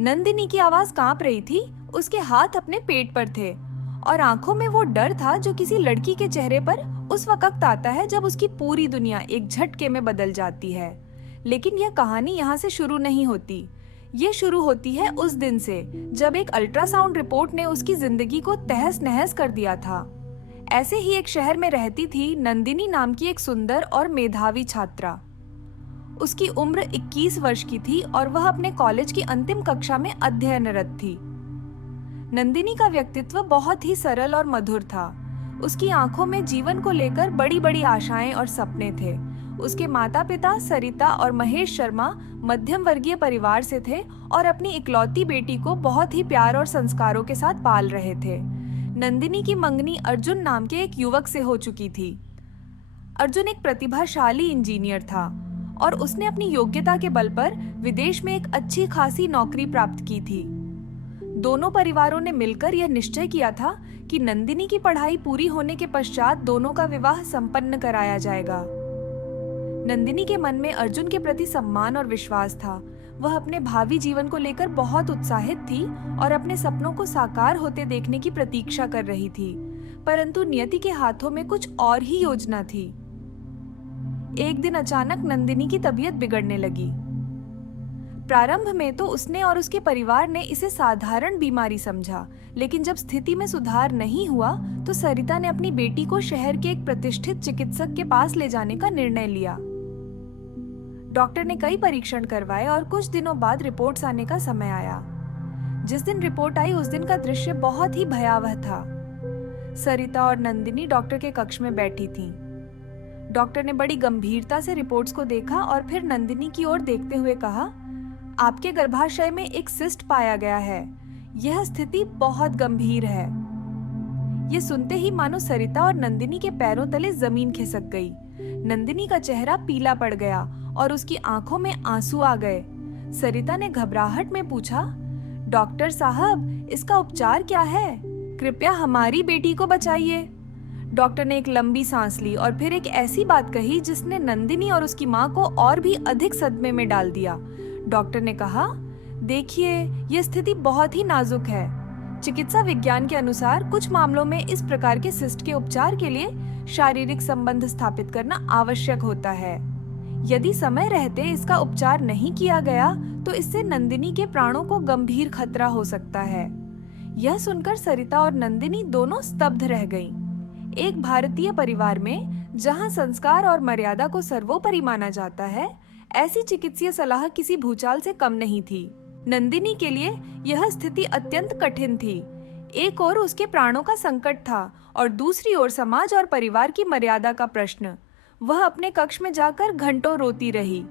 नंदिनी की आवाज कांप रही थी। उसके हाथ अपने पेट पर थे और आंखों में वो डर था जो किसी लड़की के चेहरे पर उस वक्त आता है जब उसकी पूरी दुनिया एक झटके में बदल जाती है। लेकिन यह कहानी यहाँ से शुरू नहीं होती। ये शुरू होती है उस दिन से जब एक अल्ट्रासाउंड रिपोर्ट ने उसकी जिंदगी को तहस नहस कर दिया था। ऐसे ही एक शहर में रहती थी नंदिनी नाम की एक सुंदर और मेधावी छात्रा। उसकी उम्र 21 वर्ष की थी और वह अपने कॉलेज की अंतिम कक्षा में अध्ययनरत थी। नंदिनी का व्यक्तित्व बहुत ही सरल और मधुर था। उसकी आंखों में जीवन को लेकर बड़ी बड़ी आशाएं और सपने थे। उसके माता पिता सरिता और महेश शर्मा मध्यम वर्गीय परिवार से थे और अपनी इकलौती बेटी को बहुत ही प्यार और संस्कारों के साथ पाल रहे थे। नंदिनी की मंगनी अर्जुन नाम के एक युवक से हो चुकी थी। अर्जुन एक प्रतिभाशाली इंजीनियर था और उसने अपनी योग्यता के बल पर विदेश में एक अच्छी खासी नौकरी प्राप्त की थी। दोनों परिवारों ने मिलकर यह निश्चय किया था कि नंदिनी की पढ़ाई पूरी होने के पश्चात दोनों का विवाह संपन्न कराया जाएगा। नंदिनी के मन में अर्जुन के प्रति सम्मान और विश्वास था। वह अपने भावी जीवन को लेकर बहुत उत्साहित थी और अपने सपनों को साकार होते देखने की प्रतीक्षा कर रही थी। परंतु नियति के हाथों में कुछ और ही योजना थी। एक दिन अचानक नंदिनी की तबीयत बिगड़ने लगी। प्रारंभ में तो उसने और उसके परिवार ने इसे साधारण बीमारी समझा, लेकिन जब स्थिति में सुधार नहीं हुआ तो सरिता ने अपनी बेटी को शहर के एक प्रतिष्ठित चिकित्सक के पास ले जाने का निर्णय लिया। डॉक्टर ने कई परीक्षण करवाए और कुछ दिनों बाद रिपोर्ट्स आने का समय आया। जिस दिन रिपोर्ट आई उस दिन का दृश्य बहुत ही भयावह था। सरिता और नंदिनी डॉक्टर के कक्ष में बैठी थीं। डॉक्टर ने बड़ी गंभीरता से रिपोर्ट्स को देखा और फिर नंदिनी की ओर देखते हुए कहा, आपके गर्भाशय में एक सिस्ट पाया गया है। यह स्थिति बहुत गंभीर है। ये सुनते ही मानो सरिता और नंदिनी के पैरों तले जमीन खिसक गई। नंदिनी का चेहरा पीला पड़ गया और उसकी आंखों में आंसू आ गए। सरिता ने घबराहट में पूछा, डॉक्टर साहब, इसका उपचार क्या है? कृपया हमारी बेटी को बचाइए। डॉक्टर ने एक लंबी सांस ली और फिर एक ऐसी बात कही जिसने नंदिनी और उसकी माँ को और भी अधिक सदमे में डाल दिया। डॉक्टर ने कहा, देखिए, यह स्थिति बहुत ही नाजुक है। चिकित्सा विज्ञान के अनुसार कुछ मामलों में इस प्रकार के सिस्ट के उपचार के लिए शारीरिक संबंध स्थापित करना आवश्यक होता है। यदि समय रहते इसका उपचार नहीं किया गया तो इससे नंदिनी के प्राणों को गंभीर खतरा हो सकता है। यह सुनकर सरिता और नंदिनी दोनों स्तब्ध रह गईं। एक भारतीय परिवार में जहां संस्कार और मर्यादा को सर्वोपरि माना जाता है, ऐसी चिकित्सीय सलाह किसी भूचाल से कम नहीं थी। नंदिनी के लिए यह स्थिति अत्यंत कठिन थी। एक ओर उसके प्राणों का संकट था और दूसरी ओर समाज और परिवार की मर्यादा का प्रश्न। वह अपने कक्ष में जाकर घंटों रोती रही।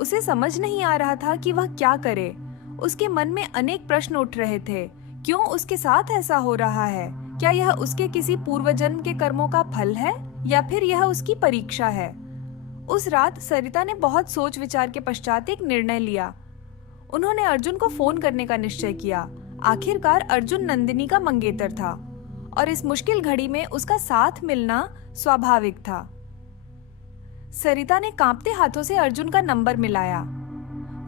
उसे समझ नहीं आ रहा था कि वह क्या करे। उसके मन में अनेक प्रश्न उठ रहे थे। क्यों उसके साथ ऐसा हो रहा है? क्या यह उसके किसी पूर्व जन्म के कर्मों का फल है या फिर यह उसकी परीक्षा है? उस रात सरिता ने बहुत सोच विचार के पश्चात एक निर्णय लिया। उन्होंने अर्जुन को फोन करने का निश्चय किया। आखिरकार अर्जुन नंदिनी का मंगेतर था और इस मुश्किल घड़ी में उसका साथ मिलना स्वाभाविक था। सरिता ने कांपते हाथों से अर्जुन का नंबर मिलाया।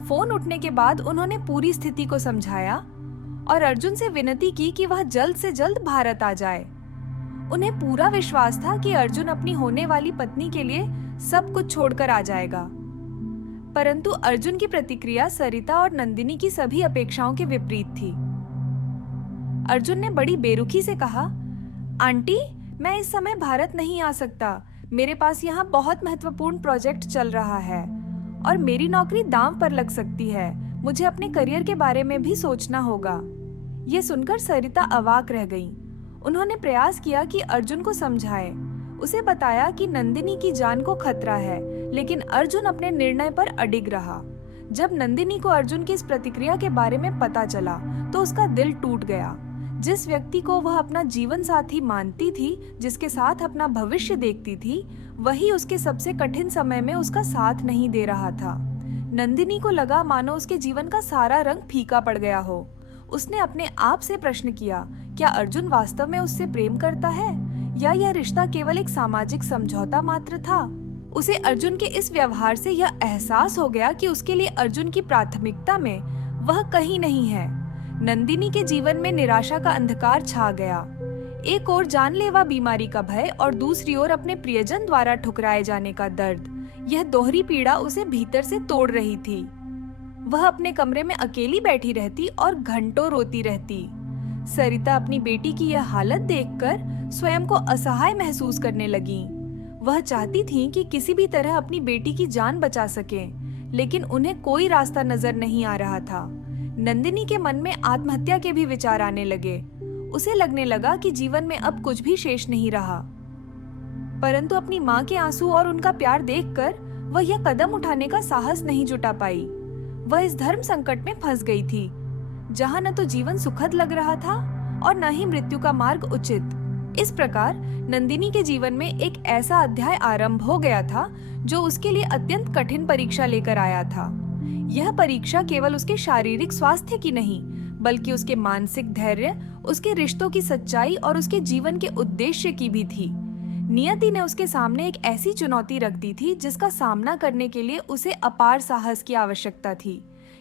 फोन उठने के बाद उन्होंने पूरी स्थिति को समझाया और अर्जुन से विनती की कि वह जल्द से जल्द भारत आ जाए। उन्हें पूरा विश्वास था कि अर्जुन अपनी होने वाली पत्नी के लिए सब कुछ छोड़कर आ जाएगा। परंतु अर्जुन की प्रतिक्रिया सरिता और नंदिनी की सभी अपेक्षाओं के विपरीत थी। अर्जुन ने बड़ी बेरुखी से कहा, आंटी, मैं इस समय भारत नहीं आ सकता। मेरे पास यहाँ बहुत महत्वपूर्ण प्रोजेक्ट चल रहा है और मेरी नौकरी दांव पर लग सकती है। मुझे अपने करियर के बारे में भी सोचना होगा। ये सुनकर सरिता अवाक रह गई। उन्होंने प्रयास किया कि अर्जुन को समझाए। उसे बताया कि नंदिनी की जान को खतरा है, लेकिन अर्जुन अपने निर्णय पर अडिग रहा। जब नंदिनी को अर्जुन की इस प्रतिक्रिया के बारे में पता चला तो उसका दिल टूट गया। जिस व्यक्ति को वह अपना जीवन साथी मानती थी, जिसके साथ अपना भविष्य देखती थी, वही उसके सबसे कठिन समय में उसका साथ नहीं दे रहा था। नंदिनी को लगा मानो उसके जीवन का सारा रंग फीका पड़ गया हो। उसने अपने आप से प्रश्न किया, क्या अर्जुन वास्तव में उससे प्रेम करता है या यह रिश्ता केवल एक सामाजिक समझौता मात्र था? उसे अर्जुन के इस व्यवहार से यह एहसास हो गया कि उसके लिए अर्जुन की प्राथमिकता में वह कहीं नहीं है। नंदिनी के जीवन में निराशा का अंधकार छा गया। एक ओर जानलेवा बीमारी का भय और दूसरी ओर अपने प्रियजन द्वारा ठुकराए जाने का दर्द। यह दोहरी पीड़ा उसे भीतर से तोड़ रही थी। वह अपने कमरे में अकेली बैठी रहती और घंटों रोती रहती। सरिता अपनी बेटी की यह हालत देखकर स्वयं को असहाय महसूस करने लगी। वह चाहती थीं कि किसी भी तरह अपनी बेटी की जान बचा सकें, लेकिन उन्हें कोई रास्ता नजर नहीं आ रहा था। नंदिनी के मन में आत्महत्या के भी विचार आने लगे। उसे लगने लगा कि जीवन में अब कुछ भी शेष नहीं रहा। परंतु अपनी माँ के आंसू और उनका प्यार देखकर वह यह कदम उठाने का साहस नहीं जुटा पाई। वह इस धर्म संकट में फंस गई थी, जहाँ न तो जीवन सुखद लग रहा था और न ही मृत्यु का मार्ग उचित। इस प्रकार नंदिनी के जीवन में एक ऐसा अध्याय आरंभ हो गया था जो उसके लिए अत्यंत कठिन परीक्षा लेकर आया था। यह परीक्षा केवल उसके शारीरिक स्वास्थ्य की नहीं, बल्कि उसके मानसिक धैर्य, उसके रिश्तों की सच्चाई और उसके जीवन के उद्देश्य की भी थी। नियति ने उसके सामने एक ऐसी चुनौती रख दी थी जिसका सामना करने के लिए उसे अपार साहस की आवश्यकता थी।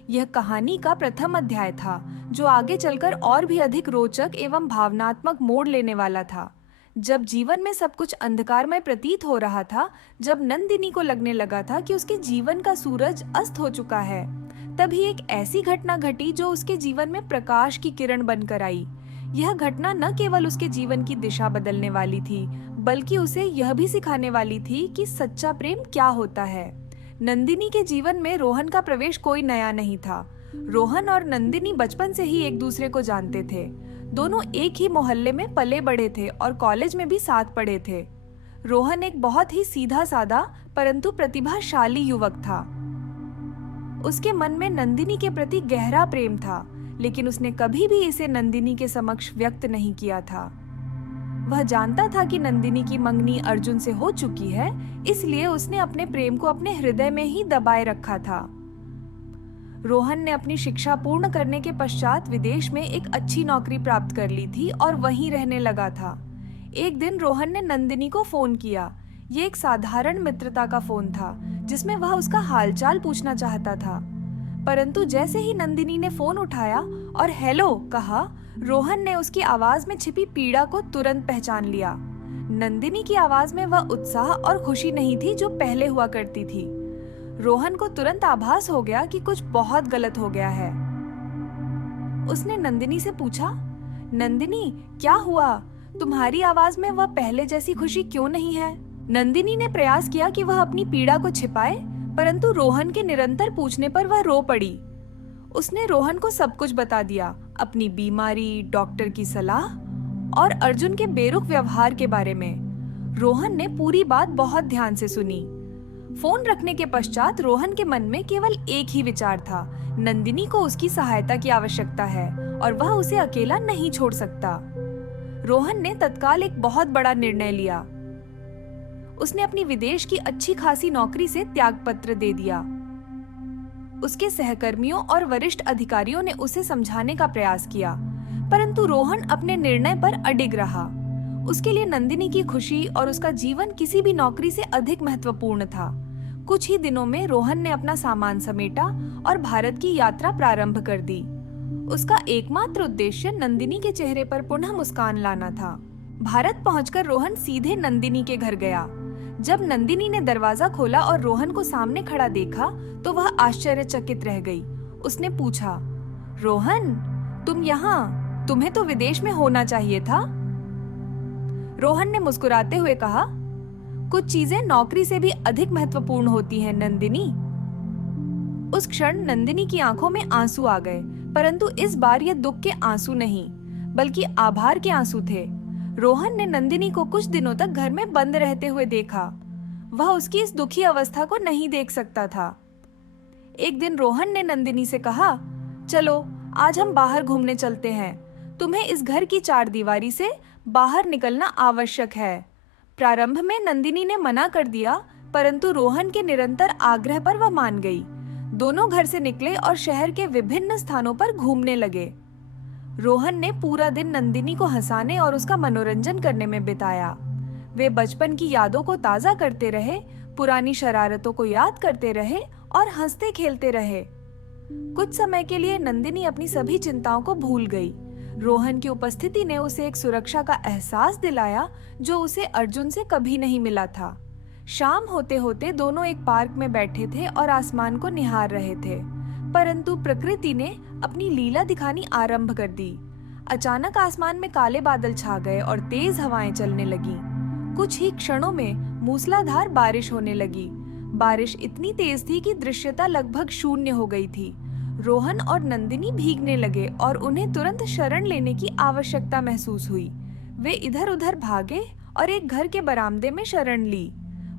यह कहानी का प्रथम अध्याय था, जो आगे चलकर और भी अधिक रोचक एवं भावनात्मक मोड़ लेने वाला था। जब जीवन में सब कुछ अंधकारमय प्रतीत हो रहा था, जब नंदिनी को लगने लगा था कि उसके जीवन का सूरज अस्त हो चुका है, तभी एक ऐसी घटना घटी जो उसके जीवन में प्रकाश की किरण बनकर आई। यह घटना न केवल उसके जीवन की दिशा बदलने वाली थी, बल्कि उसे यह भी सिखाने वाली थी कि सच्चा प्रेम क्या होता है। नंदिनी के जीवन में रोहन का प्रवेश कोई नया नहीं था। रोहन और नंदिनी बचपन से ही एक दूसरे को जानते थे। दोनों एक ही मोहल्ले में पले बढ़े थे और कॉलेज में भी साथ पढ़े थे। रोहन एक बहुत ही सीधा साधा परंतु प्रतिभाशाली युवक था। उसके मन में नंदिनी के प्रति गहरा प्रेम था, लेकिन उसने कभी भी इसे नंदिनी के समक्ष व्यक्त नहीं किया था। वह जानता था कि नंदिनी की मंगनी अर्जुन से हो चुकी है, इसलिए उसने अपने प्रेम को अपने हृदय में ही दबाए रखा था। रोहन ने अपनी शिक्षा पूर्ण करने के पश्चात विदेश में एक अच्छी नौकरी प्राप्त कर ली थी और वहीं रहने लगा था। एक दिन रोहन ने नंदिनी को फोन किया। ये एक साधारण मित्रता का फोन था, जिसमें वह उसका हालचाल पूछना चाहता था। परंतु जैसे ही नंदिनी ने फोन उठाया और हेलो कहा, रोहन ने उसकी आवाज में छिपी पीड़ा को तुरंत पहचान लिया। नंदिनी की आवाज में वह उत्साह और खुशी नहीं थी जो पहले हुआ करती थी। रोहन को तुरंत आभास हो गया कि कुछ बहुत गलत हो गया है। उसने नंदिनी से पूछा, नंदिनी क्या हुआ? तुम्हारी आवाज में वह पहले जैसी खुशी क्यों नहीं है? नंदिनी ने प्रयास किया कि वह अपनी पीड़ा को छिपाए, परंतु रोहन के निरंतर पूछने पर वह रो पड़ी। उसने रोहन को सब कुछ बता दिया, अपनी बीमारी, डॉक्टर की सलाह और अर्जुन के बेरुख व्यवहार के बारे में। रोहन ने पूरी बात बहुत ध्यान से सुनी। फोन रखने के पश्चात रोहन के मन में केवल एक ही विचार था, नंदिनी को उसकी सहायता की आवश्यकता है और वह उसे अकेला नहीं छोड़ सकता। रोहन ने तत्काल एक बहुत बड़ा निर्णय लिया। उसने अपनी विदेश की अच्छी खासी नौकरी से त्यागपत्र दे दिया। उसके सहकर्मियों और वरिष्ठ अधिकारियों ने उसे समझाने का प्रयास किया, परंतु रोहन अपने निर्णय पर अडिग रहा। उसके लिए नंदिनी की खुशी और उसका जीवन किसी भी नौकरी से अधिक महत्वपूर्ण था। कुछ ही दिनों में रोहन ने अपना सामान समेटा और भारत की यात्रा प्रारंभ कर दी। उसका एकमात्र उद्देश्य नंदिनी के चेहरे पर पुनः मुस्कान लाना था। भारत पहुंचकर रोहन सीधे नंदिनी के घर गया। जब नंदिनी ने दरवाजा खोला और रोहन को सामने खड़ा देखा तो वह आश्चर्यचकित रह गई। उसने पूछा, रोहन तुम यहाँ? तुम्हें तो विदेश में होना चाहिए था। रोहन ने मुस्कुराते हुए कहा, कुछ चीजें नौकरी से भी अधिक महत्वपूर्ण होती हैं नंदिनी। उस क्षण नंदिनी की आंखों में आंसू आ गए, परंतु इस बार ये दुख के आंसू नहीं बल्कि आभार के आंसू थे। रोहन ने नंदिनी को कुछ दिनों तक घर में बंद रहते हुए देखा। वह उसकी इस दुखी अवस्था को नहीं देख सकता था। एक दिन रोहन ने नंदिनी से कहा, चलो आज हम बाहर घूमने चलते हैं। तुम्हें इस घर की चारदीवारी से बाहर निकलना आवश्यक है। प्रारंभ में नंदिनी ने मना कर दिया, परंतु रोहन के निरंतर आग्रह पर वह मान गई। दोनों घर से निकले और शहर के विभिन्न स्थानों पर घूमने लगे। रोहन ने पूरा दिन नंदिनी को हंसाने और उसका मनोरंजन करने में बिताया। वे बचपन की यादों को ताजा करते रहे, पुरानी शरारतों को याद करते रहे और हंसते खेलते रहे। कुछ समय के लिए नंदिनी अपनी सभी चिंताओं को भूल गई। रोहन की उपस्थिति ने उसे एक सुरक्षा का एहसास दिलाया जो उसे अर्जुन से कभी नहीं मिला था। शाम होते होते दोनों एक पार्क में बैठे थे और आसमान को निहार रहे थे, परंतु प्रकृति ने अपनी लीला दिखानी आरंभ कर दी। अचानक आसमान में काले बादल छा गए और तेज हवाएं चलने लगीं। कुछ ही क्षणों में मूसलाधार बारिश होने लगी। बारिश इतनी तेज थी कि दृश्यता लगभग शून्य हो गई थी। रोहन और नंदिनी भीगने लगे और उन्हें तुरंत शरण लेने की आवश्यकता महसूस हुई। वे इधर उधर भागे और एक घर के बरामदे में शरण ली।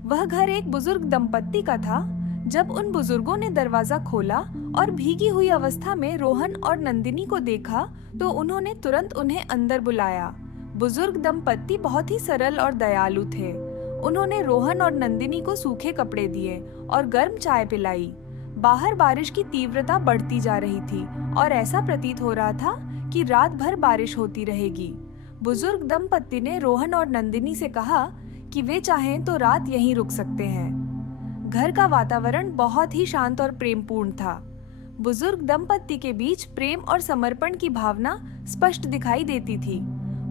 वह घर एक बुजुर्ग दंपत्ति का था। जब उन बुजुर्गों ने दरवाजा खोला और भीगी हुई अवस्था में रोहन और नंदिनी को देखा तो उन्होंने तुरंत उन्हें अंदर बुलाया। बुजुर्ग दंपत्ति बहुत ही सरल और दयालु थे। उन्होंने रोहन और नंदिनी को सूखे कपड़े दिए और गर्म चाय पिलाई। बाहर बारिश की तीव्रता बढ़ती जा रही थी और ऐसा प्रतीत हो रहा था कि रात भर बारिश होती रहेगी। बुजुर्ग दंपत्ति ने रोहन और नंदिनी से कहा कि वे चाहें तो रात यहीं रुक सकते हैं। घर का वातावरण बहुत ही शांत और प्रेमपूर्ण था। बुजुर्ग दंपत्ति के बीच प्रेम और समर्पण की भावना स्पष्ट दिखाई देती थी।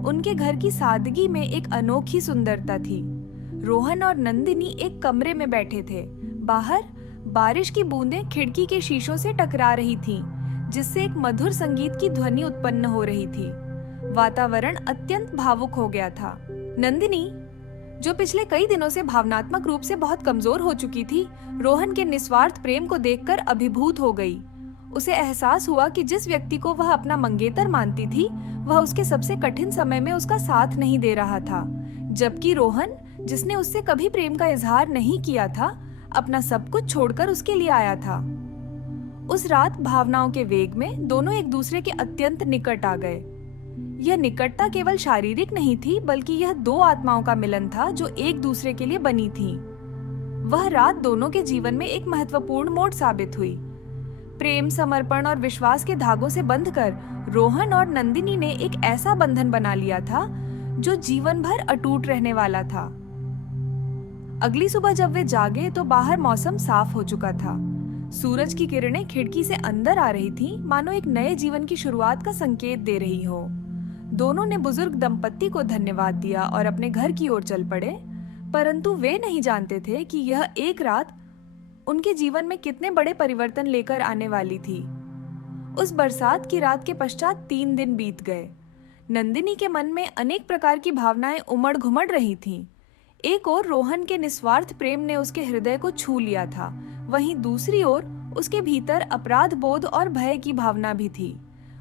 उनके घर की सादगी में एक अनोखी सुंदरता थी। रोहन और नंदिनी एक कमरे में बैठे थे। बाहर बारिश की बूंदें खिड़की के शीशों से टकरा रही थीं, जिससे एक मधुर संगीत की ध्वनि उत्पन्न हो रही थी। वातावरण अत्यंत भावुक हो गया था। नंदिनी, जो पिछले कई दिनों से भावनात्मक रूप से बहुत कमजोर हो चुकी थी, रोहन के निस्वार्थ प्रेम को देखकर अभिभूत हो गई। उसे एहसास हुआ कि जिस व्यक्ति को वह अपना मंगेतर मानती थी, वह उसके सबसे कठिन समय में उसका साथ नहीं दे रहा था, जबकि रोहन, जिसने उससे कभी प्रेम का इजहार नहीं किया था, अपना सब कुछ छोड़कर उसके लिए आया था। उस रात भावनाओं के वेग में दोनों एक दूसरे के अत्यंत निकट आ गए। यह निकटता केवल शारीरिक नहीं थी, बल्कि यह दो आत्माओं का मिलन था जो एक दूसरे के लिए बनी थी। वह रात दोनों के जीवन में एक महत्वपूर्ण मोड़ साबित हुई। प्रेम, समर्पण और विश्वास के धागों से बंधकर रोहन और नंदिनी ने एक ऐसा बंधन बना लिया था जो जीवन भर अटूट रहने वाला था। अगली सुबह जब वे जागे तो बाहर मौसम साफ हो चुका था। सूरज की किरणें खिड़की से अंदर आ रही थीं, मानो एक नए जीवन की शुरुआत का संकेत दे रही हो। दोनों ने बुजुर्ग दंपत्ति को धन्यवाद दिया और अपने घर की ओर चल पड़े, परंतु वे नहीं जानते थे कि यह एक रात उनके जीवन में कितने बड़े परिवर्तन लेकर आने वाली थी। उस बरसात की रात के पश्चात 3 दिन बीत गए। नंदिनी के मन में अनेक प्रकार की भावनाएं उमड़ घुमड़ रही थीं। एक ओर रोहन के निस्वार्थ प्रेम ने उसके हृदय को छू लिया था, वहीं दूसरी ओर उसके भीतर अपराध बोध और भय की भावना भी थी।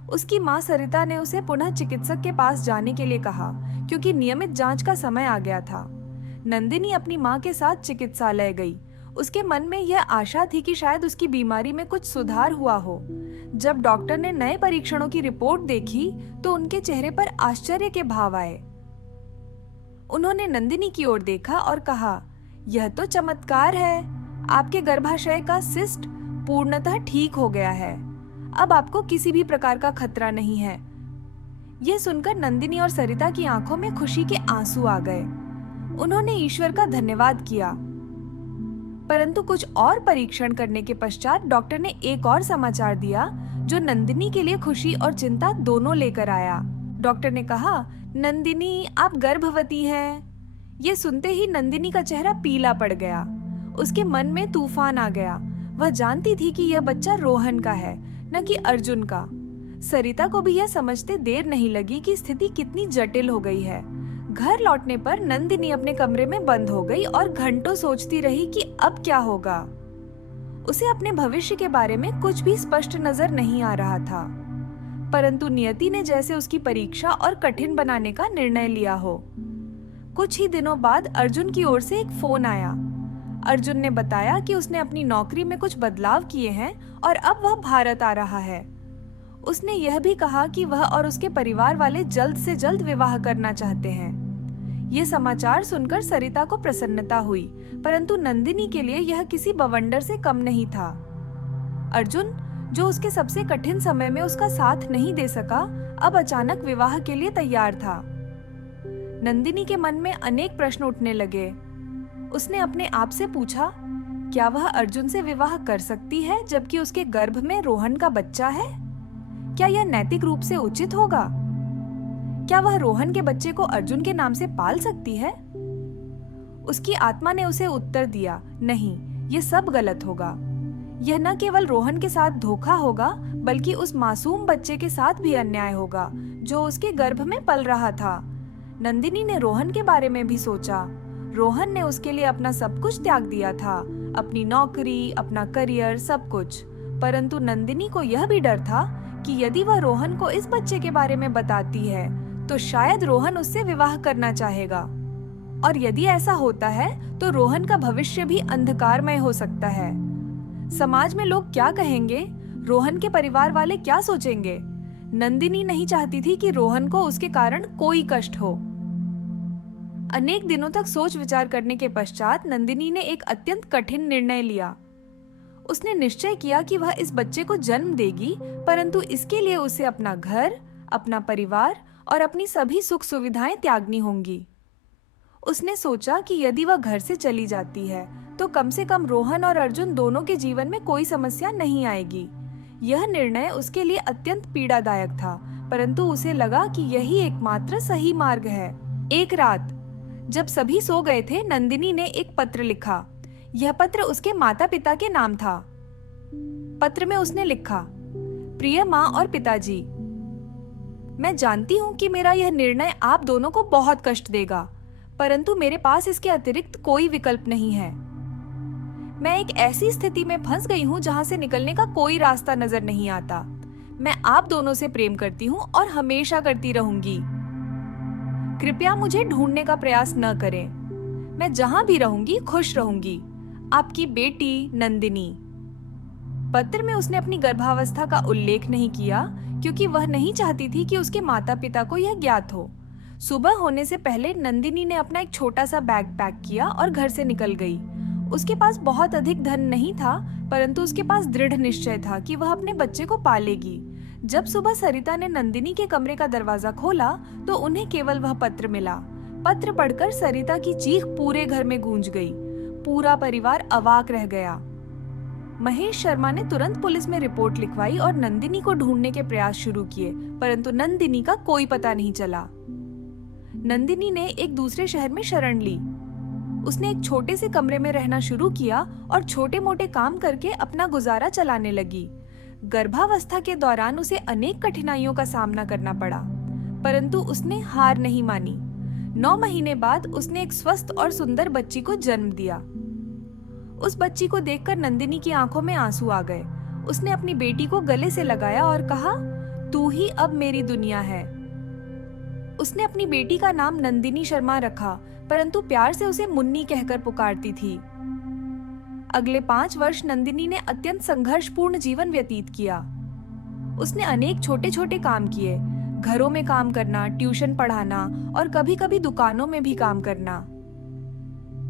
उसकी माँ सरिता ने उसे पुनः चिकित्सक के पास जाने के लिए कहा, क्योंकि नियमित जांच का समय आ गया था। नंदिनी अपनी माँ के साथ चिकित्सालय गई। उसके मन में यह आशा थी कि शायद उसकी बीमारी में कुछ सुधार हुआ हो। जब डॉक्टर ने नए परीक्षणों की रिपोर्ट देखी तो उनके चेहरे पर आश्चर्य के भाव आए। उन्होंने नंदिनी की ओर देखा और कहा, यह तो चमत्कार है। आपके गर्भाशय का सिस्ट पूर्णतः ठीक हो गया है। अब आपको किसी भी प्रकार का खतरा नहीं है। यह सुनकर नंदिनी और सरिता की आंखों में खुशी के आंसू आ गए। उन्होंने ईश्वर का धन्यवाद किया। परंतु कुछ और परीक्षण करने के पश्चात डॉक्टर ने एक और समाचार दिया जो नंदिनी के लिए खुशी और चिंता दोनों लेकर आया। डॉक्टर ने कहा, नंदिनी, आप गर्भवती हैं। ये सुनते ही नंदिनी का चेहरा पीला पड़ गया। उसके मन में तूफान आ गया। वह जानती थी कि यह बच्चा रोहन का है, न कि अर्जुन का। सरिता को भी यह समझते देर नहीं लगी कि स्थिति कितनी जटिल हो गई है। घर लौटने पर नंदिनी अपने कमरे में बंद हो गई और घंटों सोचती रही कि अब क्या होगा। उसे अपने भविष्य के बारे में कुछ भी स्पष्ट नजर नहीं आ रहा था, परंतु नियति ने जैसे उसकी परीक्षा और कठिन बनाने का निर्णय लिया हो। कुछ ही दिनों बाद अर्जुन की ओर से एक फोन आया। अर्जुन ने बताया कि उसने अपनी नौकरी में कुछ बदलाव किए हैं और अब वह भारत आ रहा है। उसने यह भी कहा कि वह और उसके परिवार वाले जल्द से जल्द विवाह करना चाहते हैं। ये समाचार सुनकर सरिता को प्रसन्नता हुई, परंतु नंदिनी के लिए यह किसी बवंडर से कम नहीं था। अर्जुन, जो उसके सबसे कठिन समय में उसका साथ नहीं दे सका, अब अचानक विवाह के लिए तैयार था। नंदिनी के मन में अनेक प्रश्न उठने लगे। उसने अपने आप से पूछा, क्या वह अर्जुन से विवाह कर सकती है जबकि उसके गर्भ में रोहन का बच्चा है? क्या यह नैतिक रूप से उचित होगा? क्या वह रोहन के बच्चे को अर्जुन के नाम से पाल सकती है? उसकी आत्मा ने उसे उत्तर दिया, नहीं, ये सब गलत होगा। यह न केवल रोहन के साथ धोखा होगा, बल्कि उस मासूम बच्चे के साथ भी अन्याय होगा जो उसके गर्भ में पल रहा था। नंदिनी ने रोहन के बारे में भी सोचा। रोहन ने उसके लिए अपना सब कुछ त्याग दिया था, अपनी नौकरी, अपना करियर, सब कुछ। परंतु नंदिनी को यह भी डर था कि यदि वह रोहन को इस बच्चे के बारे में बताती है तो शायद रोहन उससे विवाह करना चाहेगा, और यदि ऐसा होता है तो रोहन का भविष्य भी अंधकारमय हो सकता है। समाज में लोग क्या कहेंगे? रोहन के परिवार वाले क्या सोचेंगे? नंदिनी नहीं चाहती थी कि रोहन को उसके कारण कोई कष्ट हो। अनेक दिनों तक सोच विचार करने के पश्चात नंदिनी ने एक अत्यंत कठिन निर्णय लिया। उसने निश्चय किया कि वह इस बच्चे को जन्म देगी, परंतु इसके लिए उसे अपना घर, अपना परिवार और अपनी सभी सुख सुविधाएं त्यागनी होंगी। उसने सोचा कि यदि वह घर से चली जाती है तो कम से कम रोहन और अर्जुन दोनों के जीवन में कोई समस्या नहीं आएगी। यह निर्णय उसके लिए अत्यंत पीड़ादायक था, परंतु उसे लगा कि यही एकमात्र सही मार्ग है। एक रात जब सभी सो गए थे, नंदिनी ने एक पत्र लिखा। यह पत्र उसके माता पिता के नाम था। पत्र में उसने लिखा, प्रिय माँ और पिताजी, मैं जानती हूँ कि मेरा यह निर्णय आप दोनों को बहुत कष्ट देगा, परंतु मेरे पास इसके अतिरिक्त कोई विकल्प नहीं है। मैं एक ऐसी स्थिति में फंस गई हूँ जहाँ से निकलने का कोई रास्ता नजर नहीं आता। मैं आप दोनों से प्रेम करती हूँ और हमेशा करती रहूंगी। कृपया मुझे ढूंढने का प्रयास न करें। मैं जहाँ भी रहूंगी खुश रहूंगी। आपकी बेटी नंदिनी। पत्र में उसने अपनी गर्भावस्था का उल्लेख नहीं किया, क्योंकि वह नहीं चाहती थी कि उसके माता पिता को यह ज्ञात हो। सुबह होने से पहले नंदिनी ने अपना एक छोटा सा बैग पैक किया और घर से निकल गई। उसके पास बहुत अधिक धन नहीं था, परंतु उसके पास दृढ़ निश्चय था कि वह अपने बच्चे को पालेगी। जब सुबह सरिता ने नंदिनी के कमरे का दरवाजा खोला तो उन्हें केवल वह पत्र मिला। पत्र पढ़कर सरिता की चीख पूरे घर में गूंज गई। पूरा परिवार अवाक रह गया। महेश शर्मा ने तुरंत पुलिस में रिपोर्ट लिखवाई और नंदिनी को ढूंढने के प्रयास शुरू किए, परंतु नंदिनी का कोई पता नहीं चला। नंदिनी ने एक दूसरे शहर में शरण ली। उसने एक छोटे से कमरे में रहना शुरू किया और छोटे मोटे काम करके अपना गुजारा चलाने लगी। गर्भावस्था के दौरान उसे अनेक कठिनाइयों का सामना करना पड़ा, परंतु उसने हार नहीं मानी। 9 महीने बाद उसने एक स्वस्थ और सुंदर बच्ची को जन्म दिया। उस बच्ची को देखकर नंदिनी की आंखों में आंसू आ गए। उसने अपनी बेटी को गले से लगाया और कहा, तू ही अब मेरी दुनिया है। उसने अपनी बेटी का नाम नंदिनी शर्मा रखा, परंतु प्यार से उसे मुन्नी कहकर पुकारती थी। अगले 5 वर्ष नंदिनी ने अत्यंत संघर्षपूर्ण जीवन व्यतीत किया। उसने अनेक छोटे छोटे काम किए, घरों में काम करना, ट्यूशन पढ़ाना और कभी कभी दुकानों में भी काम करना,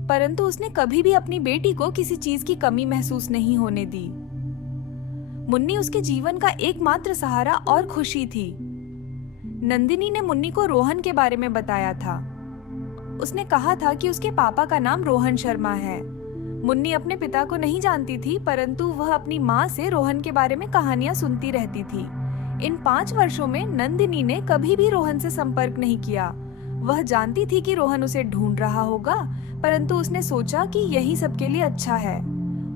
परंतु उसने कभी भी अपनी बेटी को किसी चीज की कमी महसूस नहीं होने दी। मुन्नी उसके जीवन का एकमात्र सहारा और खुशी थी। नंदिनी ने मुन्नी को रोहन के बारे में बताया था। उसने कहा था कि उसके पापा का नाम रोहन शर्मा है। मुन्नी अपने पिता को नहीं जानती थी, परंतु वह अपनी माँ से रोहन के बारे में कहानियां सुनती रहती थी। इन 5 वर्षों में नंदिनी ने कभी भी रोहन से संपर्क नहीं किया। वह जानती थी कि रोहन उसे ढूंढ रहा होगा, परंतु उसने सोचा कि यही सबके लिए अच्छा है।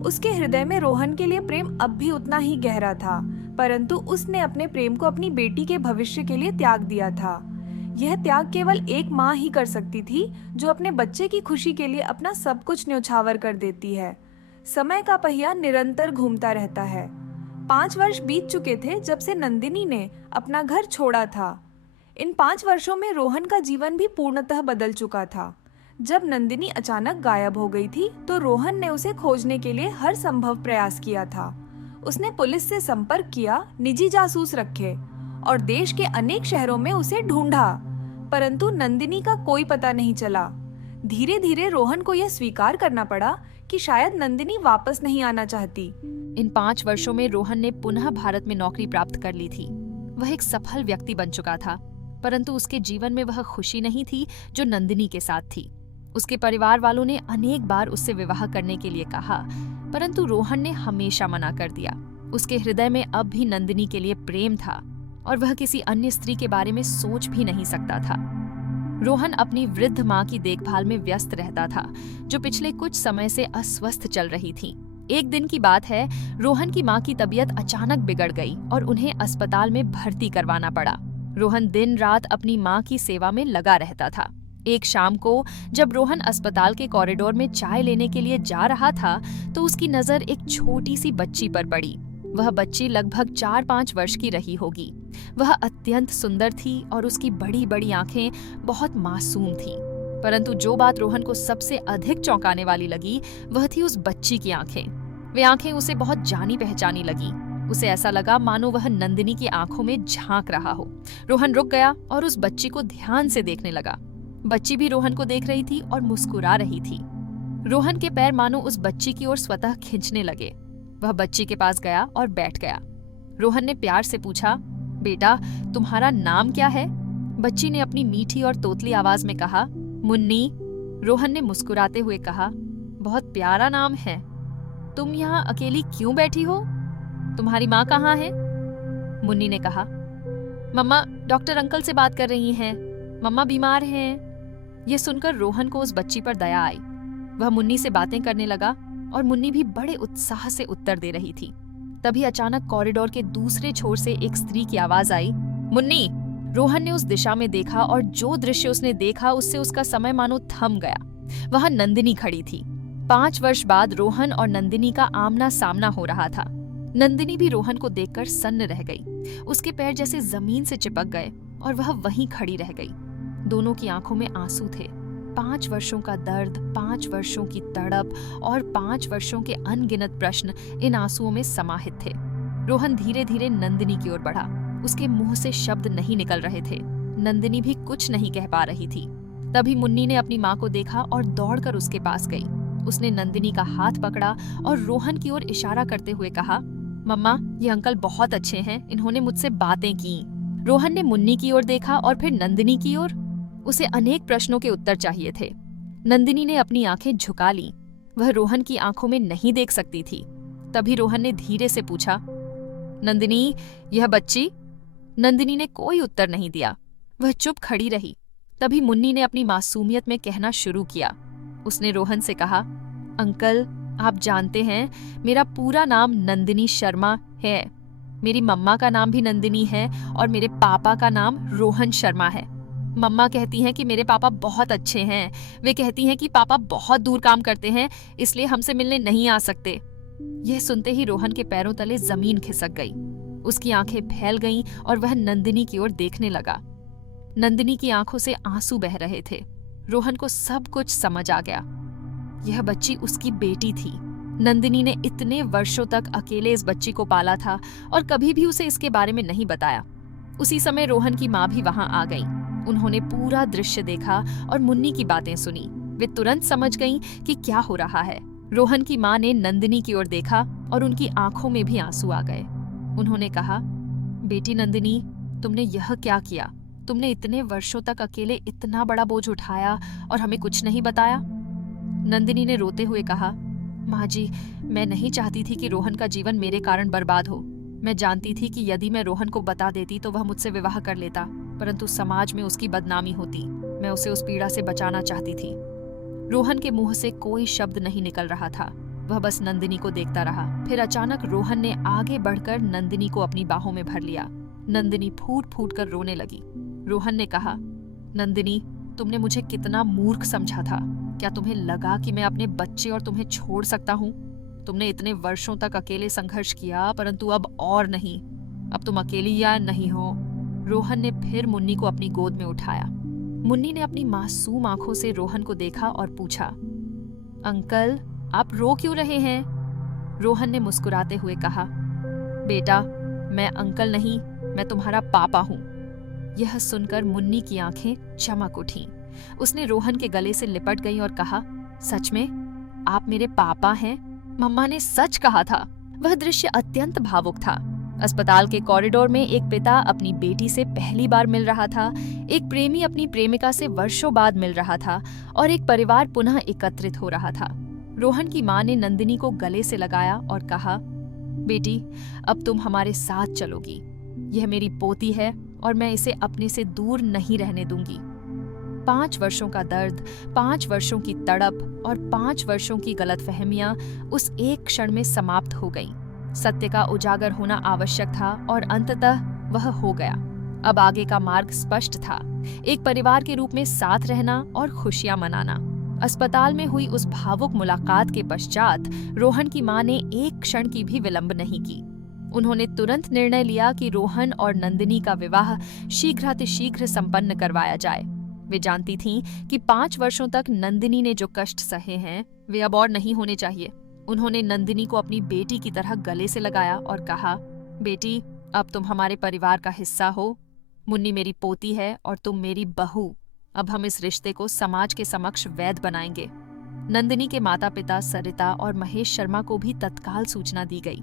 उसके हृदय में रोहन के लिए प्रेम अब भी उतना ही गहरा था, परंतु उसने अपने प्रेम को अपनी बेटी के भविष्य के लिए त्याग दिया था। यह त्याग केवल एक माँ ही कर सकती थी, जो अपने बच्चे की खुशी के लिए अपना सब कुछ न्योछावर कर देती है। समय का पहिया निरंतर घूमता रहता है। 5 वर्ष बीत चुके थे जब से नंदिनी ने अपना घर छोड़ा था। इन 5 वर्षों में रोहन का जीवन भी पूर्णतः बदल चुका था। जब नंदिनी अचानक गायब हो गई थी तो रोहन ने उसे खोजने के लिए हर संभव प्रयास किया था। उसने पुलिस से संपर्क किया, निजी जासूस रखे और देश के अनेक शहरों में उसे ढूंढा, परंतु नंदिनी का कोई पता नहीं चला। धीरे धीरे रोहन को यह स्वीकार करना पड़ा कि शायद नंदिनी वापस नहीं आना चाहती। इन 5 वर्षों में रोहन ने पुनः भारत में नौकरी प्राप्त कर ली थी। वह एक सफल व्यक्ति बन चुका था, परंतु उसके जीवन में वह खुशी नहीं थी जो नंदिनी के साथ थी। उसके परिवार वालों ने अनेक बार उससे विवाह करने के लिए कहा, परंतु रोहन ने हमेशा मना कर दिया। उसके हृदय में अब भी नंदिनी के लिए प्रेम था और वह किसी अन्य स्त्री के बारे में सोच भी नहीं सकता था। रोहन अपनी वृद्ध माँ की देखभाल में व्यस्त रहता था, जो पिछले कुछ समय से अस्वस्थ चल रही थी। एक दिन की बात है, रोहन की माँ की तबीयत अचानक बिगड़ गई और उन्हें अस्पताल में भर्ती करवाना पड़ा। रोहन दिन रात अपनी माँ की सेवा में लगा रहता था। एक शाम को जब रोहन अस्पताल के कॉरिडोर में चाय लेने के लिए जा रहा था, तो उसकी नजर एक छोटी सी बच्ची पर पड़ी। वह बच्ची लगभग 4-5 वर्ष की रही होगी। वह अत्यंत सुंदर थी और उसकी बड़ी बड़ी आंखें बहुत मासूम थीं। परंतु जो बात रोहन को सबसे अधिक चौंकाने वाली लगी, वह थी उस बच्ची की आंखें। वे आंखें उसे बहुत जानी पहचानी लगी। उसे ऐसा लगा मानो वह नंदिनी की आंखों में झांक रहा हो। रोहन रुक गया और उस बच्ची को ध्यान से देखने लगा। बच्ची भी रोहन को देख रही थी और मुस्कुरा रही थी। रोहन के पैर मानो उस बच्ची की ओर स्वतः खींचने लगे। वह बच्ची के पास गया और बैठ गया। रोहन ने प्यार से पूछा, बेटा, तुम्हारा नाम क्या है? बच्ची ने अपनी मीठी और तोतली आवाज में कहा, मुन्नी। रोहन ने मुस्कुराते हुए कहा, बहुत प्यारा नाम है। तुम यहाँ अकेली क्यों बैठी हो? तुम्हारी माँ कहाँ है? मुन्नी ने कहा, मम्मा डॉक्टर अंकल से बात कर रही हैं। मम्मा बीमार हैं। ये सुनकर रोहन को उस बच्ची पर दया आई। वह मुन्नी से बातें करने लगा और मुन्नी भी बड़े उत्साह से उत्तर दे रही थी। तभी अचानक कॉरिडोर के दूसरे छोर से एक स्त्री की आवाज आई, मुन्नी। रोहन ने उस दिशा में देखा और जो दृश्य उसने देखा उससे उसका समय मानो थम गया। वहां नंदिनी खड़ी थी। 5 वर्ष बाद रोहन और नंदिनी का आमना सामना हो रहा था। नंदिनी भी रोहन को देखकर सन्न रह गई। उसके पैर जैसे जमीन से चिपक गए और वह वहीं खड़ी रह गई। दोनों की आंखों में आंसू थे। 5 वर्षों का दर्द, 5 वर्षों की तड़प और 5 वर्षों के अनगिनत प्रश्न इन आंसुओं में समाहित थे। रोहन धीरे धीरे नंदिनी की ओर बढ़ा। उसके मुंह से शब्द नहीं निकल रहे थे। नंदिनी भी कुछ नहीं कह पा रही थी। तभी मुन्नी ने अपनी माँ को देखा और दौड़कर उसके पास गई। उसने नंदिनी का हाथ पकड़ा और रोहन की ओर इशारा करते हुए कहा, मम्मा, ये अंकल बहुत अच्छे हैं, इन्होंने मुझसे बातें की। रोहन ने मुन्नी की ओर देखा और फिर नंदिनी की ओर। उसे अनेक प्रश्नों के उत्तर चाहिए थे। नंदिनी ने अपनी आंखें झुका लीं। वह रोहन की आंखों में नहीं देख सकती थी। तभी रोहन ने धीरे से पूछा, नंदिनी, यह बच्ची? नंदिनी ने कोई उत्तर नहीं दिया। वह चुप खड़ी रही। तभी मुन्नी ने अपनी मासूमियत में कहना शुरू किया। उसने रोहन से कहा, अंकल, आप जानते हैं मेरा पूरा नाम नंदिनी शर्मा है। मेरी मम्मा का नाम भी नंदिनी है और मेरे पापा का नाम रोहन शर्मा है। मम्मा कहती हैं कि मेरे पापा बहुत अच्छे हैं। वे कहती हैं कि पापा बहुत दूर काम करते हैं, इसलिए हमसे मिलने नहीं आ सकते। यह सुनते ही रोहन के पैरों तले जमीन खिसक गई। उसकी आंखें फैल गईं और वह नंदिनी की ओर देखने लगा। नंदिनी की आंखों से आंसू बह रहे थे। रोहन को सब कुछ समझ आ गया। यह बच्ची उसकी बेटी थी। नंदिनी ने इतने वर्षों तक अकेले इस बच्ची को पाला था और कभी भी उसे इसके बारे में नहीं बताया। उसी समय रोहन की माँ भी वहां आ गई। उन्होंने पूरा दृश्य देखा और मुन्नी की बातें सुनी। वे तुरंत समझ गईं कि क्या हो रहा है। रोहन की माँ ने नंदिनी की ओर देखा और उनकी आंखों में भी आंसू आ गए। उन्होंने कहा, बेटी नंदिनी, तुमने यह क्या किया? तुमने इतने वर्षों तक अकेले इतना बड़ा बोझ उठाया और हमें कुछ नहीं बताया। नंदिनी ने रोते हुए कहा, माँ जी, मैं नहीं चाहती थी कि रोहन का जीवन मेरे कारण बर्बाद हो। मैं जानती थी कि यदि मैं रोहन को बता देती तो वह मुझसे विवाह कर लेता, परंतु समाज में उसकी बदनामी होती। मैं उसे उस पीड़ा से बचाना चाहती थी। रोहन के मुंह से कोई शब्द नहीं निकल रहा था। वह बस नंदिनी को देखता रहा। फिर अचानक रोहन ने आगे बढ़कर नंदिनी को अपनी बाहों में भर लिया। नंदिनी फूट फूट कर रोने लगी। रोहन ने कहा, नंदिनी, तुमने मुझे कितना मूर्ख समझा था। क्या तुम्हें लगा कि मैं अपने बच्चे और तुम्हें छोड़ सकता हूँ? तुमने इतने वर्षों तक अकेले संघर्ष किया, परंतु अब और नहीं। अब तुम अकेली या नहीं हो। रोहन ने फिर मुन्नी को अपनी गोद में उठाया। मुन्नी ने अपनी मासूम आंखों से रोहन को देखा और पूछा, अंकल, आप रो क्यों रहे हैं? रोहन ने मुस्कुराते हुए कहा, बेटा, मैं अंकल नहीं, मैं तुम्हारा पापा हूँ। यह सुनकर मुन्नी की आंखें चमक उठीं। उसने रोहन के गले से लिपट गई और कहा, सच में? आप मेरे पापा हैं? मम्मा ने सच कहा था। वह दृश्य अत्यंत भावुक था। अस्पताल के कॉरिडोर में एक पिता अपनी बेटी से पहली बार मिल रहा था, एक प्रेमी अपनी प्रेमिका से वर्षों बाद मिल रहा था और एक परिवार पुनः एकत्रित हो रहा था। रोहन की माँ ने नंदिनी को गले से लगाया और कहा, बेटी, अब तुम हमारे साथ चलोगी। यह मेरी पोती है और मैं इसे अपने से दूर नहीं रहने दूंगी। 5 वर्षों का दर्द, 5 वर्षों की तड़प और 5 वर्षों की गलतफहमियां उस एक क्षण में समाप्त हो गईं। सत्य का उजागर होना आवश्यक था और अंततः वह हो गया। अब आगे का मार्ग स्पष्ट था, एक परिवार के रूप में साथ रहना और खुशियां मनाना। अस्पताल में हुई उस भावुक मुलाकात के पश्चात रोहन की मां ने एक क्षण की भी विलंब नहीं की। उन्होंने तुरंत निर्णय लिया कि रोहन और नंदिनी का विवाह शीघ्रातिशीघ्र संपन्न करवाया जाए। वे जानती थीं कि 5 वर्षों तक नंदिनी ने जो कष्ट सहे हैं वे अब और नहीं होने चाहिए। उन्होंने नंदिनी को अपनी बेटी की तरह गले से लगाया और कहा, बेटी, अब तुम हमारे परिवार का हिस्सा हो। मुन्नी मेरी पोती है और तुम मेरी बहू। अब हम इस रिश्ते को समाज के समक्ष वैध बनाएंगे। नंदिनी के माता पिता सरिता और महेश शर्मा को भी तत्काल सूचना दी गई।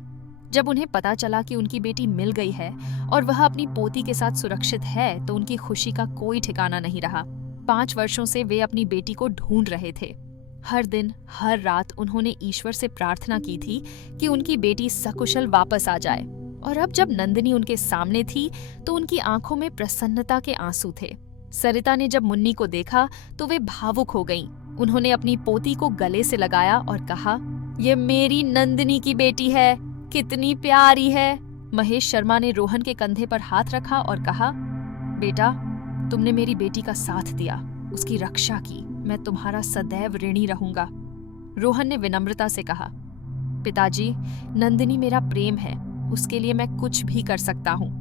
जब उन्हें पता चला कि उनकी बेटी मिल गई है और वह अपनी पोती के साथ सुरक्षित है, तो उनकी खुशी का कोई ठिकाना नहीं रहा। 5 वर्षों से वे अपनी बेटी को ढूंढ रहे थे। हर दिन, हर रात उन्होंने ईश्वर से प्रार्थना की थी कि उनकी बेटी सकुशल वापस आ जाए। और अब जब नंदिनी उनके सामने थी तो उनकी आंखों में प्रसन्नता के आंसू थे। सरिता ने जब मुन्नी को देखा तो वे भावुक हो गईं। उन्होंने अपनी पोती को गले से लगाया और कहा, ये मेरी नंदिनी की बेटी है, कितनी प्यारी है। महेश शर्मा ने रोहन के कंधे पर हाथ रखा और कहा, बेटा, तुमने मेरी बेटी का साथ दिया, उसकी रक्षा की। मैं तुम्हारा सदैव ऋणी रहूंगा। रोहन ने विनम्रता से कहा, पिताजी, नंदिनी मेरा प्रेम है, उसके लिए मैं कुछ भी कर सकता हूँ।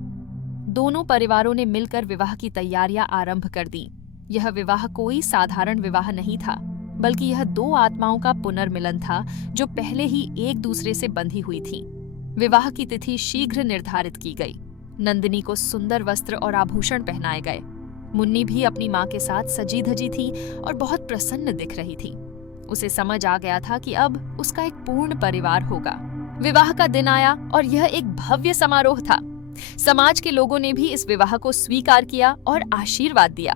दोनों परिवारों ने मिलकर विवाह की तैयारियां आरंभ कर दी। यह विवाह कोई साधारण विवाह नहीं था, बल्कि यह 2 आत्माओं का पुनर्मिलन था जो पहले ही एक दूसरे से बंधी हुई थीं। विवाह की तिथि शीघ्र निर्धारित की गई। नंदिनी को सुंदर वस्त्र और आभूषण पहनाए गए। मुन्नी भी अपनी मां के साथ सजी धजी थी और बहुत प्रसन्न दिख रही थी। उसे समझ आ गया था कि अब उसका एक पूर्ण परिवार होगा। विवाह का दिन आया और यह एक भव्य समारोह था। समाज के लोगों ने भी इस विवाह को स्वीकार किया और आशीर्वाद दिया।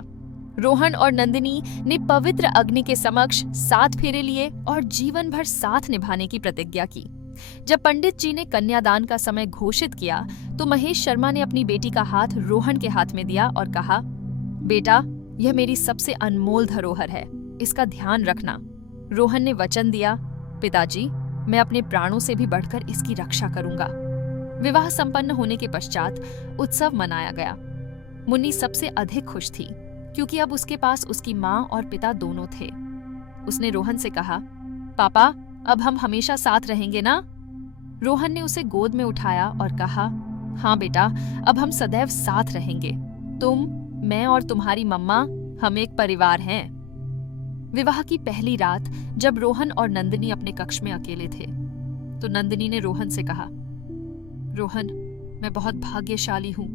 रोहन और नंदिनी ने पवित्र अग्नि के समक्ष 7 फेरे लिए और जीवन भर साथ निभाने की प्रतिज्ञा की। जब पंडित जी ने कन्यादान का समय घोषित किया तो महेश शर्मा ने अपनी बेटी का हाथ रोहन के हाथ में दिया और कहा, बेटा, यह मेरी सबसे अनमोल धरोहर है, इसका ध्यान रखना। रोहन ने वचन दिया, पिताजी, मैं अपने प्राणों से भी बढ़कर इसकी रक्षा करूंगा। विवाह संपन्न होने के पश्चात उत्सव मनाया गया। मुन्नी सबसे अधिक खुश थी क्योंकि अब उसके पास उसकी माँ और पिता दोनों थे। उसने रोहन से कहा, पापा, अब हम हमेशा साथ रहेंगे ना? रोहन ने उसे गोद में उठाया और कहा, हाँ बेटा, अब हम सदैव साथ रहेंगे। तुम, मैं और तुम्हारी मम्मा, हम एक परिवार हैं। विवाह की पहली रात जब रोहन और नंदिनी अपने कक्ष में अकेले थे तो नंदिनी ने रोहन से कहा, रोहन, मैं बहुत भाग्यशाली हूँ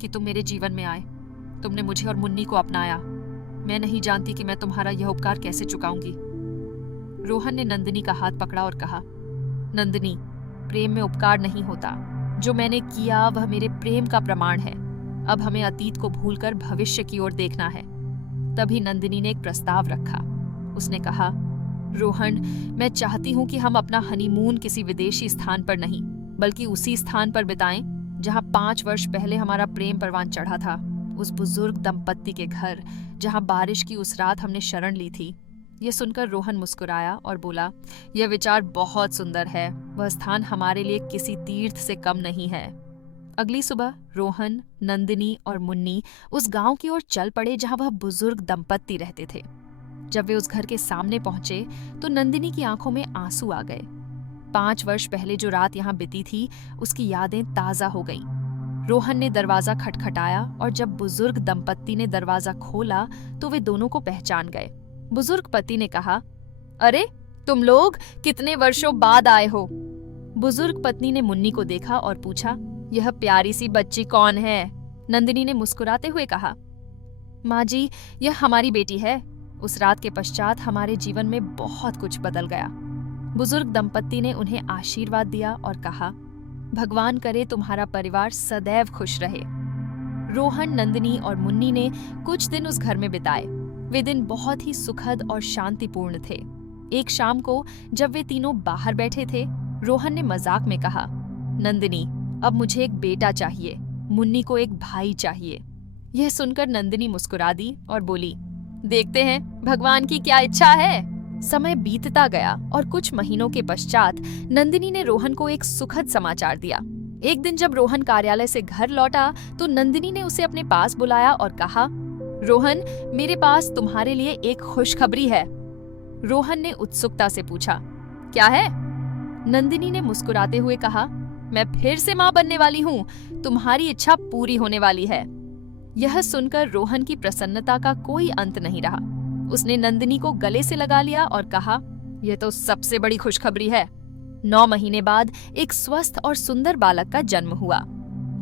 कि तुम मेरे जीवन में आए। तुमने मुझे और मुन्नी को अपनाया। मैं नहीं जानती कि मैं तुम्हारा यह उपकार कैसे चुकाऊंगी। रोहन ने नंदिनी का हाथ पकड़ा और कहा, नंदिनी, प्रेम में उपकार नहीं होता। जो मैंने किया वह मेरे प्रेम का प्रमाण है। अब हमें अतीत को भूलकर भविष्य की ओर देखना है। तभी नंदिनी ने एक प्रस्ताव रखा। उसने कहा, रोहन, मैं चाहती हूँ कि हम अपना हनीमून किसी विदेशी स्थान पर नहीं, बल्कि उसी स्थान पर बिताएं जहाँ 5 वर्ष पहले हमारा प्रेम परवान चढ़ा था, उस बुजुर्ग दंपत्ति के घर जहाँ बारिश की उस रात हमने शरण ली थी। यह सुनकर रोहन मुस्कुराया और बोला, यह विचार बहुत सुंदर है। वह स्थान हमारे लिए किसी तीर्थ से कम नहीं है। अगली सुबह रोहन, नंदिनी और मुन्नी उस गांव की ओर चल पड़े जहां वह बुजुर्ग दंपत्ति रहते थे। जब वे उस घर के सामने पहुंचे तो नंदिनी की आंखों में आंसू आ गए। 5 वर्ष पहले जो रात यहाँ बीती थी उसकी यादें ताजा हो गईं। रोहन ने दरवाजा खटखटाया और जब बुजुर्ग दंपत्ति ने दरवाजा खोला तो वे दोनों को पहचान गए। बुजुर्ग पति ने कहा, अरे, तुम लोग कितने वर्षों बाद आए हो। बुजुर्ग पत्नी ने मुन्नी को देखा और पूछा, यह प्यारी सी बच्ची कौन है? नंदिनी ने मुस्कुराते हुए कहा, माँ जी, यह हमारी बेटी है। उस रात के पश्चात हमारे जीवन में बहुत कुछ बदल गया। बुजुर्ग दंपत्ति ने उन्हें आशीर्वाद दिया और कहा, भगवान करे तुम्हारा परिवार सदैव खुश रहे। रोहन, नंदिनी और मुन्नी ने कुछ दिन उस घर में बिताए। वे दिन बहुत ही सुखद और शांतिपूर्ण थे। एक शाम को जब वे तीनों बाहर बैठे थे, रोहन ने मजाक में कहा, नंदिनी, अब मुझे एक बेटा चाहिए, मुन्नी को एक भाई चाहिए। यह सुनकर नंदिनी मुस्कुरा दी और बोली, देखते हैं भगवान की क्या इच्छा है। समय बीतता गया और कुछ महीनों के पश्चात नंदिनी ने रोहन को एक सुखद समाचार दिया। एक दिन जब रोहन कार्यालय से घर लौटा तो नंदिनी ने उसे अपने पास बुलाया और कहा, रोहन, मेरे पास तुम्हारे लिए एक खुशखबरी है। रोहन ने उत्सुकता से पूछा, क्या है? नंदिनी ने मुस्कुराते हुए कहा, मैं फिर से मां बनने वाली हूँ, तुम्हारी इच्छा पूरी होने वाली है। यह सुनकर रोहन की प्रसन्नता का कोई अंत नहीं रहा। उसने नंदिनी को गले से लगा लिया और कहा, यह तो सबसे बड़ी खुशखबरी है। 9 महीने बाद एक स्वस्थ और सुंदर बालक का जन्म हुआ।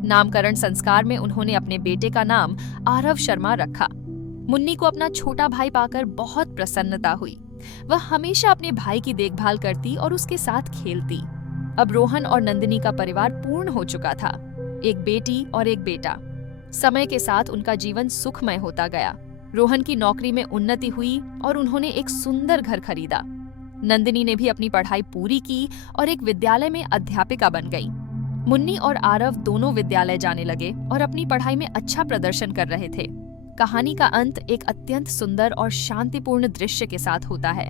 नामकरण संस्कार में उन्होंने अपने बेटे का नाम आरव शर्मा रखा। मुन्नी को अपना छोटा भाई पाकर बहुत प्रसन्नता हुई। वह हमेशा अपने भाई की देखभाल करती और उसके साथ खेलती। अब रोहन और नंदिनी का परिवार पूर्ण हो चुका था, एक बेटी और एक बेटा। समय के साथ उनका जीवन सुखमय होता गया। रोहन की नौकरी में उन्नति हुई और उन्होंने एक सुंदर घर खरीदा। नंदिनी ने भी अपनी पढ़ाई पूरी की और एक विद्यालय में अध्यापिका बन गई। मुन्नी और आरव दोनों विद्यालय जाने लगे और अपनी पढ़ाई में अच्छा प्रदर्शन कर रहे थे। कहानी का अंत एक अत्यंत सुंदर और शांतिपूर्ण दृश्य के साथ होता है।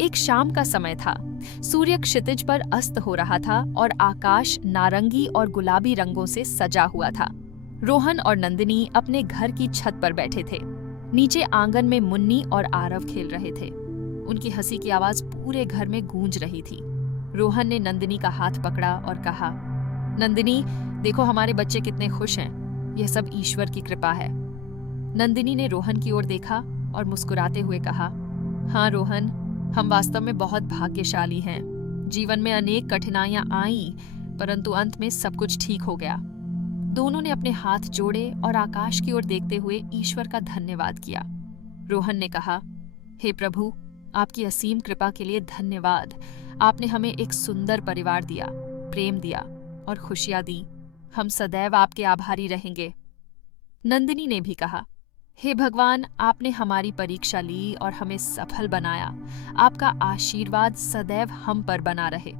एक शाम का समय था। सूर्य क्षितिज पर अस्त हो रहा था और आकाश नारंगी और गुलाबी रंगों से सजा हुआ था। रोहन और नंदिनी अपने घर की छत पर बैठे थे। नीचे आंगन में मुन्नी और आरव खेल रहे थे। उनकी हंसी की आवाज पूरे घर में गूंज रही थी। रोहन ने नंदिनी का हाथ पकड़ा और कहा, नंदिनी, देखो हमारे बच्चे कितने खुश हैं। यह सब ईश्वर की कृपा है। नंदिनी ने रोहन की ओर देखा और मुस्कुराते हुए कहा, हाँ रोहन, हम वास्तव में बहुत भाग्यशाली हैं। जीवन में अनेक कठिनाइयां आईं, परंतु अंत में सब कुछ ठीक हो गया। दोनों ने अपने हाथ जोड़े और आकाश की ओर देखते हुए ईश्वर का धन्यवाद किया। रोहन ने कहा, हे प्रभु, आपकी असीम कृपा के लिए धन्यवाद। आपने हमें एक सुंदर परिवार दिया, प्रेम दिया और खुशियां दी। हम सदैव आपके आभारी रहेंगे। नंदिनी ने भी कहा, हे भगवान, आपने हमारी परीक्षा ली और हमें सफल बनाया। आपका आशीर्वाद सदैव हम पर बना रहे।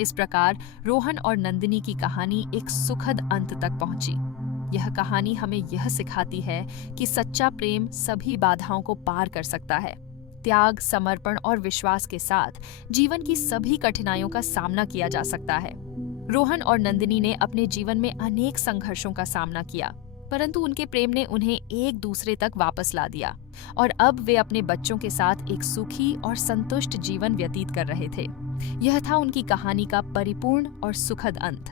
इस प्रकार रोहन और नंदिनी की कहानी एक सुखद अंत तक पहुंची। यह कहानी हमें यह सिखाती है कि सच्चा प्रेम सभी बाधाओं को पार कर सकता है। त्याग, समर्पण और विश्वास के साथ जीवन की सभी कठिनाइयों का सामना किया जा सकता है। रोहन और नंदिनी ने अपने जीवन में अनेक संघर्षों का सामना किया, परंतु उनके प्रेम ने उन्हें एक दूसरे तक वापस ला दिया और अब वे अपने बच्चों के साथ एक सुखी और संतुष्ट जीवन व्यतीत कर रहे थे। यह था उनकी कहानी का परिपूर्ण और सुखद अंत।